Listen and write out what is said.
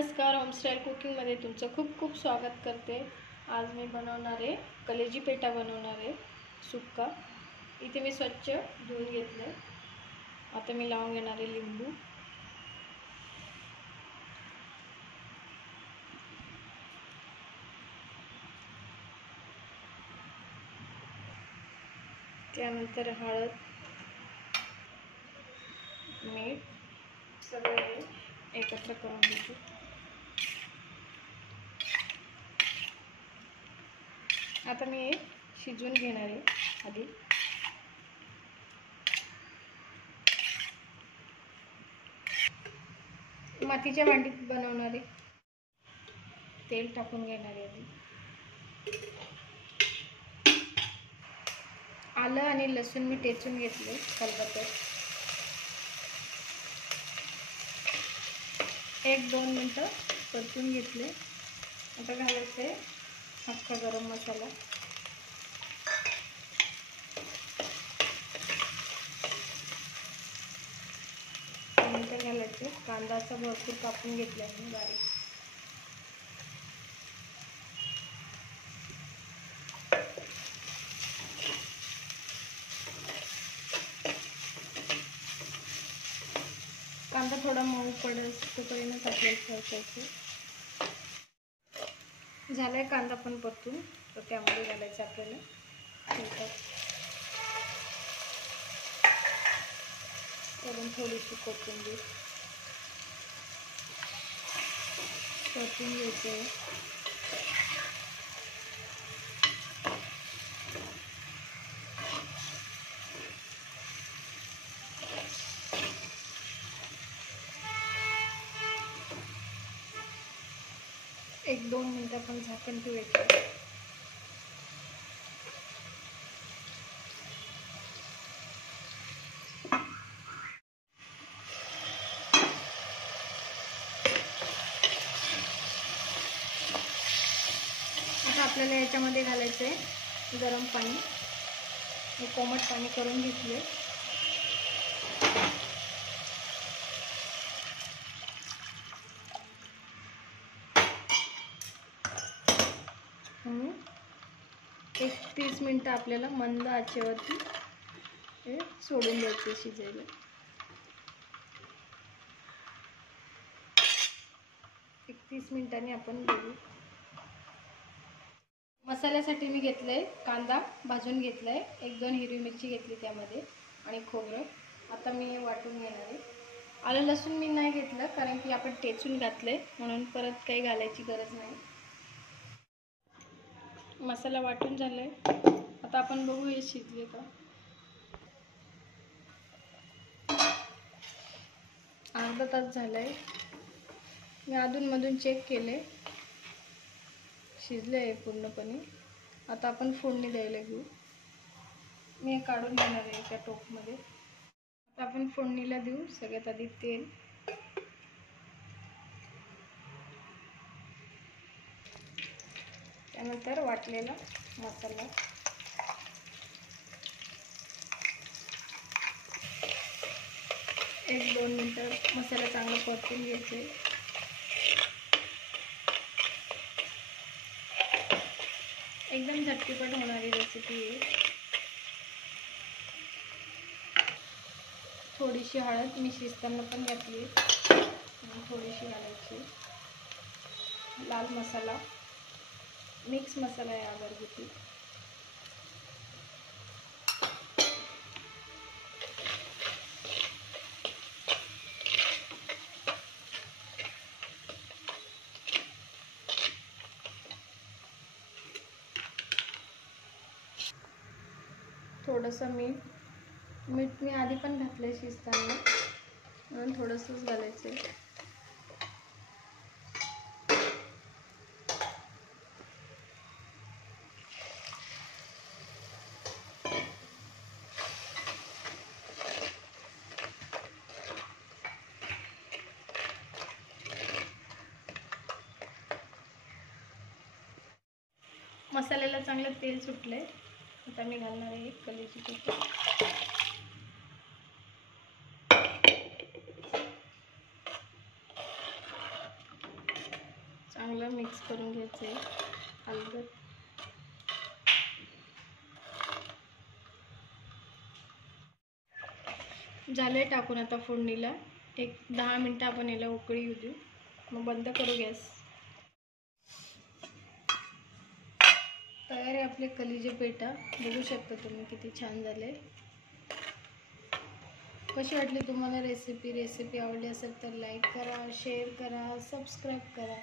नमस्कार, होमस्टाईल कुकिंगमध्ये तुमचं खूप खूप स्वागत करते। आज मी बनवणार आहे कलेजी पेठा बनवणार आहे सुक्का। इथे मी स्वच्छ धुवून घेतले। आता मी लावून घेणार आहे लिंबू। त्यानंतर हळद, मीठ सगळे एकत्र करून घेते। आता मी हे शिजवून घेणार आहे आधी। मातीच्या भांडीत बनवणार आहे। तेल टाकून घेणार आहे आधी। आलं आणि लसूण मी ठेचून घेतले खलबत्त्यात। 1-2 मिनिटं परतून घेतले। आता घालायचे अख्खा गरम मसाला, त्यानंतर घालायचे कांदा असा भरपूर कापून घेतला मी बारीक। कांदा थोडा मऊ पडेल तोपर्यंत आपल्याला ठेवायचं। झालाय कांदा पण परतून, तर त्यामध्ये घालायचं आपल्याला वरून थोडीशी कोथिंबीर परतून घ्यायचं। एक 2 मिनिटं आपण झाकण ठेवायचं। आता आपल्याला याच्यामध्ये घालायचं आहे गरम पाणी। मी कोमट पाणी करून घेतले। एक 30 मिनिटं आपल्याला मंद आचेवरती हे सोडून द्यायचे शिजायला। एक 30 मिनिटांनी आपण बघू। मसाल्यासाठी मी घेतलंय कांदा भाजून घेतलाय, 1-2 हिरवी मिरची घेतली त्यामध्ये आणि खोबरं। आता मी वाटून घेणार आहे। आलं लसूण मी नाही घेतलं कारण की आपण ठेचून घातलंय, म्हणून परत काही घालायची गरज नाही। मसाला वाटून झालाय। आता आपण बघू हे शिजले का। अर्धा तास झालाय। मी अधूनमधून चेक केले, शिजले आहे पूर्णपणे। आता आपण फोडणी द्यायला घेऊ। मी हे काढून घेणार आहे एका टोपमध्ये। आता आपण फोडणीला देऊ। सगळ्यात आधी तेल, त्यानंतर वाटलेला मसाला, एक 2 मिनिटं मसाला चांगला परतून घ्यायचे। एकदम झटपट होणारी रेसिपी आहे। थोडीशी हळद मी शिजताना पण घातली, थोडीशी घालायची। लाल मसाला, मिक्स मसाला आहे घरगुती। थोडंसं मीठ मी आधी पण घातलंय शिजताना, म्हणून थोडंसंच घालायचं आहे। मसाल्याला चांगलं तेल सुटलंय। आता मी घालणार आहे कलेजी पेठा। चांगलं मिक्स करून घ्यायचं आहे हलगत. झाले टाकून आता फोडणीला. एक 10 मिनटं आपण याला उकळी येऊ देऊ, मग बंद करू गॅस. तयार आहे आपले कलिजे पेठा. बघू शकता तुम्ही किती छान झाले. कशी वाटली तुम्हाला रेसिपी आवडली असेल तर लाईक करा, शेअर करा, सबस्क्राईब करा.